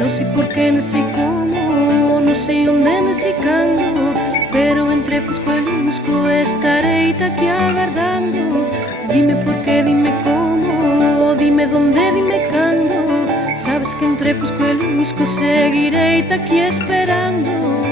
Non sei por que, non sei como, non sei onde, non sei cando, pero entre fusco e lusco estarei aquí agardando. Dime por qué, dime como, dime donde, dime cando. Sabes que entre fusco e lusco seguirei aquí esperando.